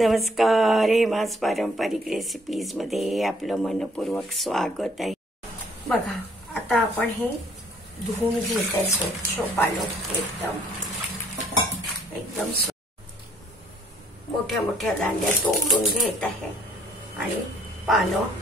नमस्कार, हेमाज पारंपरिक रेसिपीज मध्ये आपलं मनपूर्वक स्वागत आहे। बघा, आता आपण हे धुवून घेत आहे स्वच्छ पालक एकदम मोठ्या मोठ्या दांड्या तोडून घेत आहे आणि पानं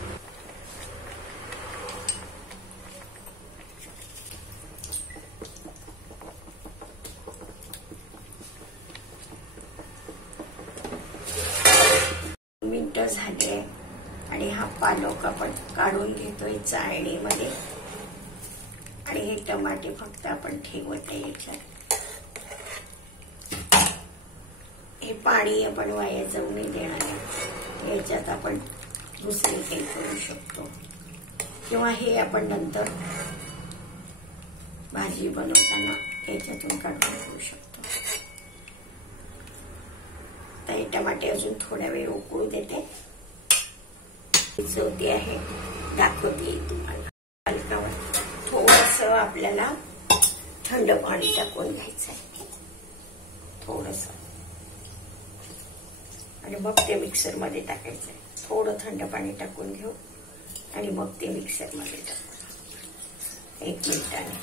मिनिटं झाले आणि हा पालक आपण काढून घेतोय चाळणीमध्ये आणि हे टमाटे फक्त आपण ठेवत आहे याच्यात। हे पाणी आपण वाया जाऊ नाही देणार आहे, याच्यात आपण दुसरे काही करू शकतो किंवा हे आपण नंतर भाजी बनवताना याच्यातून काढून घेऊ शकतो। हे टमाटे अजून थोडा वेळ उकळू देते, चवती आहे दाखवते तुम्हाला। हलकावर थोडंसं आपल्याला थंड पाणी टाकून घ्यायचं आहे, थोडंसं, आणि मग ते मिक्सर मध्ये टाकायचं आहे। थोडं थंड पाणी टाकून घेऊ आणि मग ते मिक्सर मध्ये टाकू 1 मिनिटाने।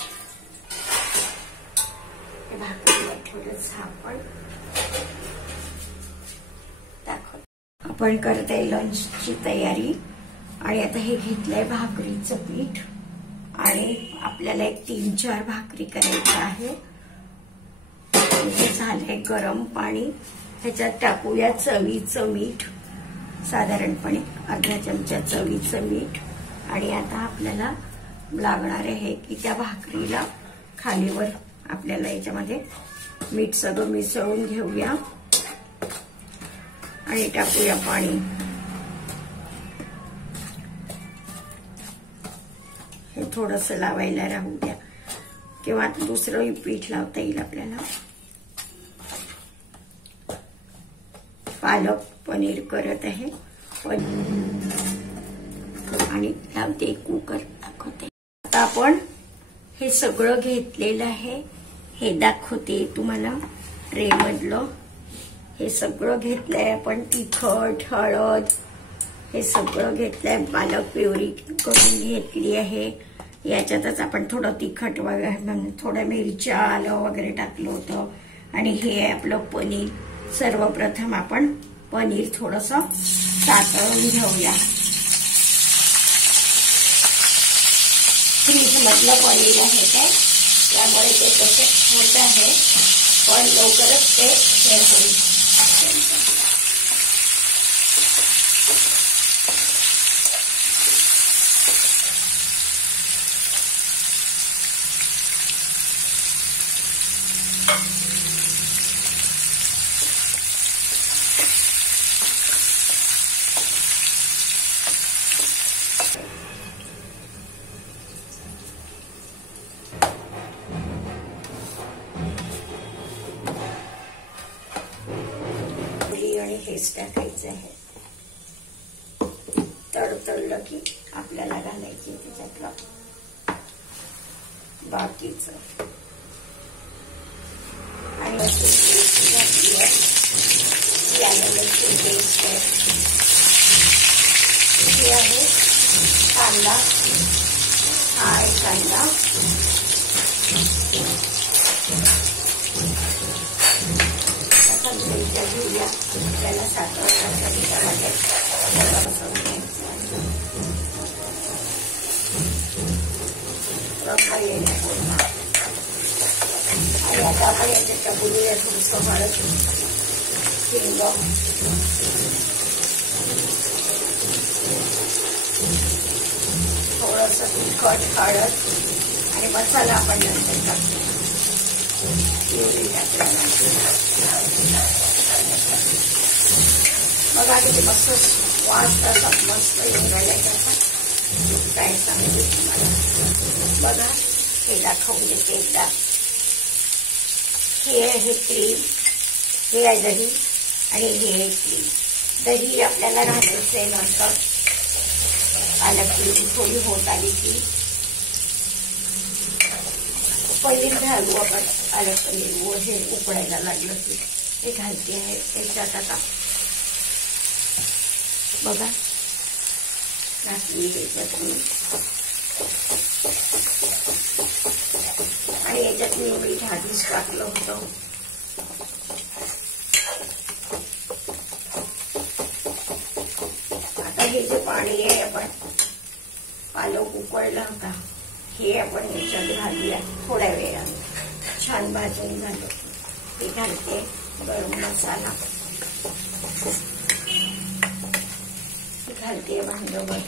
भाकरीला थोडं झाकण आपण करते लंचची तयारी। आणि आता हे घेतलंय भाकरीचं पीठ आणि आपल्याला एक 3-4 भाकरी करायचं आहे। झालंय गरम पाणी, ह्याच्यात टाकूया चवीचं मीठ, साधारणपणे अर्धा चमचा चवीचं मीठ। आणि आता आपल्याला लागणार आहे की त्या भाकरीला खालीवर आपल्याला याच्यामध्ये मीठ सगळं मिसळून घेऊया आणि टाकूया पाणी। हे थोडंसं लावायला राहू द्या किंवा दुसरंही पीठ लावता येईल आपल्याला। पालक पनीर करत आहे आणि लावते कुकर दाखवते। आता आपण हे सगळं घेतलेलं आहे, हे दाखवते तुम्हाला ट्रे मधलं। हे सगळं घेतलंय आपण, तिखट, हळद, हे सगळं घेतलंय। पालक प्युरी करून घेतली आहे, याच्यातच आपण थोडं तिखट वगैरे, थोड्या मिरच्या, आलं वगैरे टाकलं होतं। आणि हे आपलं पनीर। सर्वप्रथम आपण पनीर थोडंसं सातळून घेऊया। फ्रीज मधलं पनीर आहे ते, त्यामुळे ते तसं होत आहे, पण लवकरच ते तयार होईल। आणि हेच टाकायचं आहे, तडतडलं की आपल्याला घालायची त्याच्यातलं बाकीचं। आणि हे आहे कांदा, हा आहे कांदा, घेऊया त्याला सातवण्यासाठी टमाटे आणि आता आपण याच्यात टाकूया थोडंसं हळद, हिंग, थोडंसं तिखट, हळद आणि मसाला आपण नंतर टाकतो। बघा किती मस्त वास तसा मस्त येऊन राहिला त्याचा, काय सांगते तुम्हाला। बघा, हे दाखवून देते एकदा। हे आहे क्रीम, हे आहे दही आणि हे आहे क्रीम। दही आपल्याला घालायचंय नंतर, पालक प्युरी थोडी होत आली की पनीर घालू आपण। पालक पनीर हे उकळायला लागलं की हे घालते आहे याच्यात आता बघा घातली याच्यात मी, आणि याच्यात मी मीठ आधीच टाकलं होतं. आता हे जे पाणी आहे आपण पालक उकळला होता हे आपण याच्यात घालूया. थोड्या वेळाने छान भाजून झालं हे घालते गरम मसाला, घालते भांडवल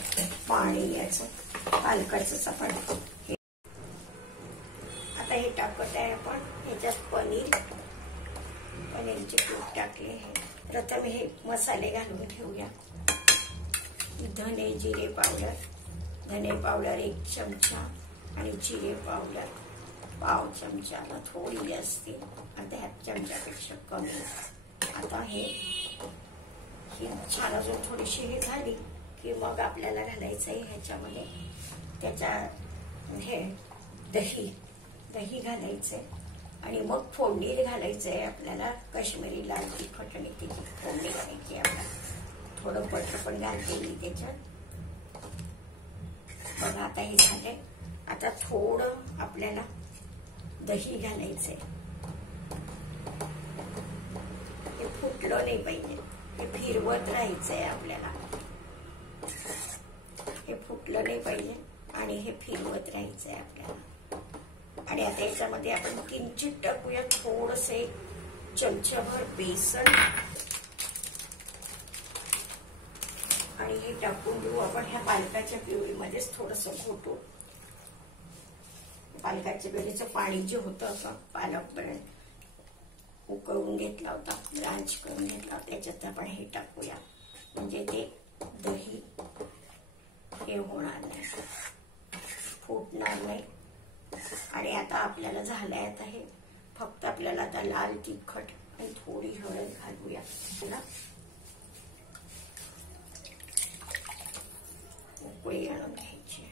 पाणी याचं पालकाचंच आपण. आता हे टाकत आहे आपण ह्याच्यात पनीरचे कूट टाकले आहे. प्रथम हे मसाले घालून घेऊया. धने जिरे पावडर, धने पावडर 1 चमचा आणि जिरे पावडर पाव चमचाला थोडी जास्ती, अर्ध्या चमच्यापेक्षा कमी. आता ही छान अजून थोडीशी हे झाली की मग आपल्याला घालायचं आहे ह्याच्यामध्ये त्याच्या हे दही घालायचंय आणि मग फोडणी घालायचंय आपल्याला. काश्मीरी लाल तिखट आणि त्याची फोडणी घालायची आपल्याला. थोडं बटर पण घालते मी त्याच्यात. बघा आता हे झालंय. आता थोडं आपल्याला दही घालायचंय. हे फुटलं नाही पाहिजे, हे फिरवत राहायचंय आपल्याला. हे फुटलं नाही पाहिजे आणि हे फिरवत राहायचंय आपल्याला. आणि आता याच्यामध्ये आपण किंचित टाकूया थोडसे चमचाभर बेसन आणि हे टाकून देऊ आपण ह्या पालकाच्या पिवळीमध्येच थोडंसं घोटू. पालकाच्या पिवळीचं पाणी जे होतं असं पालक उकळून घेतला होता, ब्रांच करून घेतला होता, त्याच्यात आपण हे टाकूया. म्हणजे ते दही हे होणार नाही, फुटणार नाही. आणि आता आपल्याला झालंय. आता हे फक्त आपल्याला आता लाल तिखट आणि थोडी हळद घालूया. उकळी आणून घ्यायची.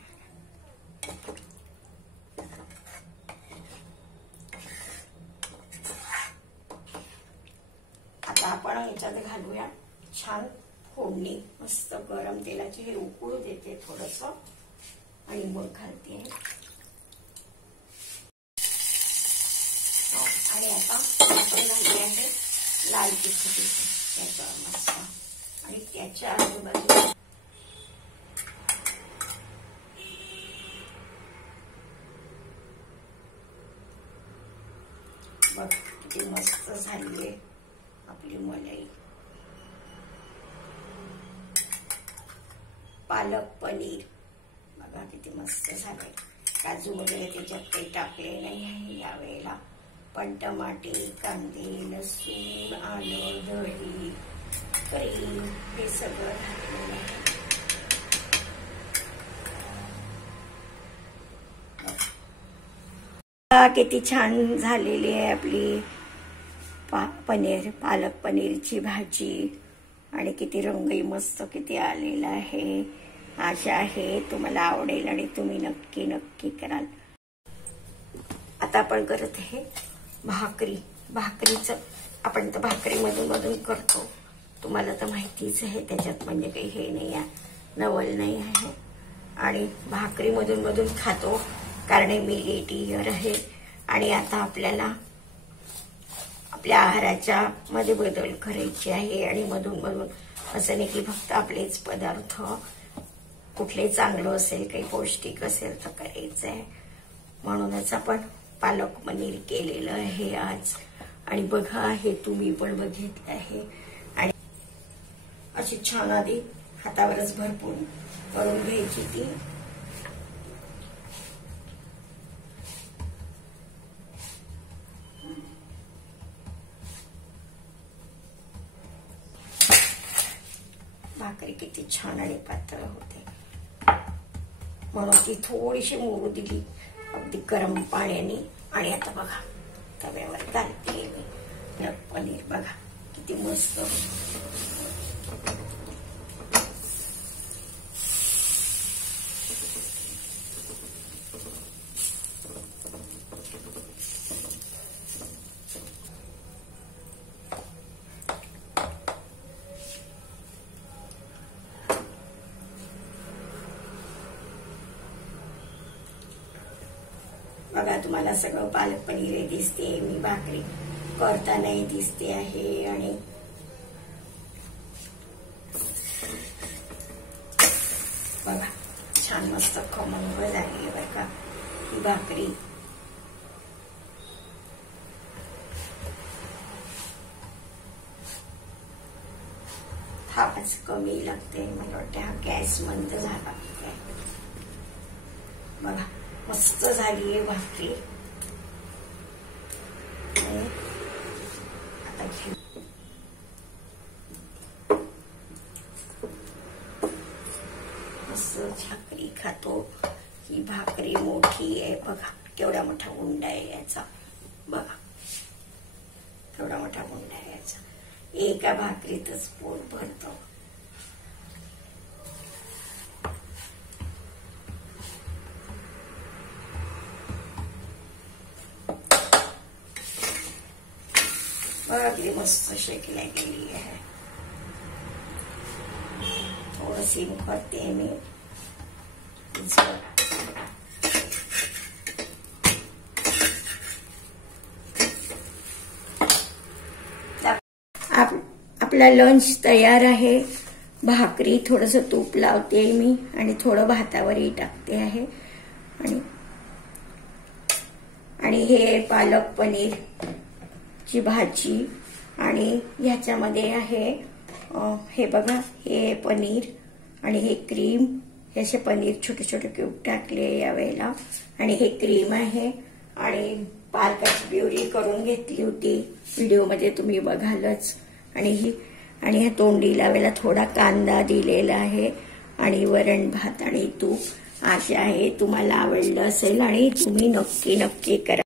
आता आपण ह्याच्यात घालूया छान फोडणी मस्त गरम तेलाची. हे उकळू देते थोडस आणि मग घालते. आणि आता आपण घालते आहे लाल तिखट त्याचा मसाला आणि त्याच्या आजूबाजूला बघ किती मस्त झाली आहे आपली मलाई. पालक पनीर बघा किती मस्त झालंय. काजू वगैरे त्याच्यात काही टाकले नाही आहे यावेळेला, पण टमाटे, कांदे, लसूण, आलं, दही, क्रीम हे सगळं घातलेलं आहे. किती छान झालेली आहे आपली पालक पनीरची भाजी. आणि किती रंगही मस्त किती आलेला आहे. आशा आहे तुम्हाला आवडेल आणि तुम्ही नक्की कराल. आता आपण करत आहे भाकरीचं. आपण तर भाकरी मधून करतो, तुम्हाला तर माहितीच आहे. त्याच्यात म्हणजे काही हे नाही आहे, नवल नाही आहे. आणि भाकरी मधून खातो कारण मी लेट इयर आहे. आणि आता आपल्याला आपल्या आहाराच्या मध्ये बदल करायचे आहे. आणि मधून असं नाही की फक्त आपलेच पदार्थ, कुठले चांगलं असेल काही पौष्टिक असेल तर करायचं आहे. म्हणूनच आपण पालक पनीर केलेलं आहे आज. आणि बघा हे तुम्ही पण बघितलं आहे. आणि अशी छान आधी हातावरच भरपूर करून घ्यायची ती. भाकरी किती छान आणि पातळ होते म्हणून ती थोडीशी मोरू दिली अगदी गरम पाण्याने. आणि आता बघा तव्यावर घालते मी पनीर. बघा किती मस्त. बघा तुम्हाला सगळं पालक पनीर दिसते, मी भाकरी करतानाही दिसते आहे. आणि बघा छान मस्त खमंग झाली आहे बरं का ही भाकरी. तापच कमी लागते, मला वाटतं हा गॅस मंद झाला. बघा मस्त झाली आहे भाकरी. आता घेऊ मस्त भाकरी खातो. ही भाकरी मोठी आहे बघा, केवढा मोठा गुंडा आहे याचा. बघा केवढा मोठा गुंडा आहे याचा. एका भाकरीतच पोट भरतो. भाकरी मस्त शेकल्या गेली आहे. थोडं सीम करते मी. आपला लंच तयार आहे. भाकरी थोडस तूप लावते मी आणि थोडं भातावरही टाकते आहे. आणि हे पालक पनीर ची भाजी आणि ह्याच्यामध्ये आहे हे बघा हे पनीर आणि हे क्रीम. हे असे पनीर छोटे छोटे क्यूब टाकले यावेळेला. आणि हे क्रीम आहे आणि पालकाची प्युरी करून घेतली होती, व्हिडिओमध्ये तुम्ही बघालच. आणि ह्या तोंडी लावायला थोडा कांदा दिलेला आहे. आणि वरण भात आणि तूप असे आहे. तुम्हाला आवडलं असेल आणि तुम्ही नक्की करा.